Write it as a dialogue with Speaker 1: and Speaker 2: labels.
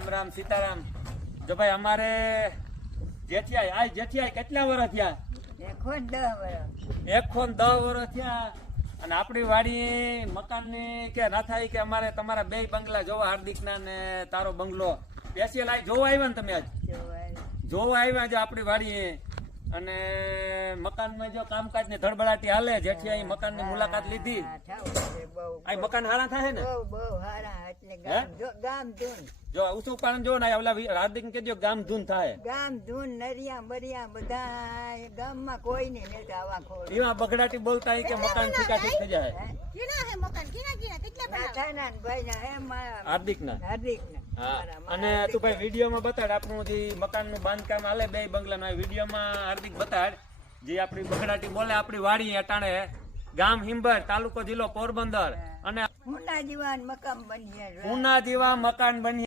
Speaker 1: રામ રામ સીતારામ. જો ભાઈ અમારે જેઠિયાઈ આ જેઠિયાઈ કેટલા વર્ષ થયા? એકસો દસ વર્ષ થયા. અને આપણી વાડી મકાનની કે ના થાય કે અમારે તમારા બે બંગલા જોવા હાર્દિકના ને તારો બંગલો. સ્પેશિયલ આ જોવા આવ્યા ને તમે આજ? જોવા આવ્યા જો આપણી વાડીએ. અને મકાનમાં જો કામકાજની ધડબડાટી હાલે જેઠિયાઈ મકાનની મુલાકાત લીધી.
Speaker 2: હા, ઠાવું છે બહુ
Speaker 1: આ મકાન હારા થાય ને?
Speaker 2: જો- ગામ ધૂન.
Speaker 1: જો ઉસું પાણી જો ને આ ઓલા હાર્દિક કેજો ગામ ધૂન થાય
Speaker 2: ગામ ધૂન નરિયા મરિયા બધા ગામમાં કોઈ નહીં લેતા આવા ખોડ
Speaker 1: એમાં બગડાટી બોલતા કે મકાન ઠીકા ઠીક થઈ જાય.
Speaker 3: કીના હે મકાન? કીના કીના?
Speaker 2: ને
Speaker 1: હાર્દિક ના
Speaker 2: હાર્દિકના.
Speaker 1: હા. અને તું ભાઈ વિડીયોમાં બતાડ આપણું જે મકાનનું બાંધકામ હાલે બે બંગલાનું. વિડીયોમાં હાર્દિક બતાડ જે આપણી બગડાટી બોલે આપણી વાડી અટાણે ગામ હિંબર તાલુકો જિલ્લો પોરબંદર. અને
Speaker 2: ઊંડા જીવાન મકામ બની
Speaker 1: ઉના જેવા મકાન બની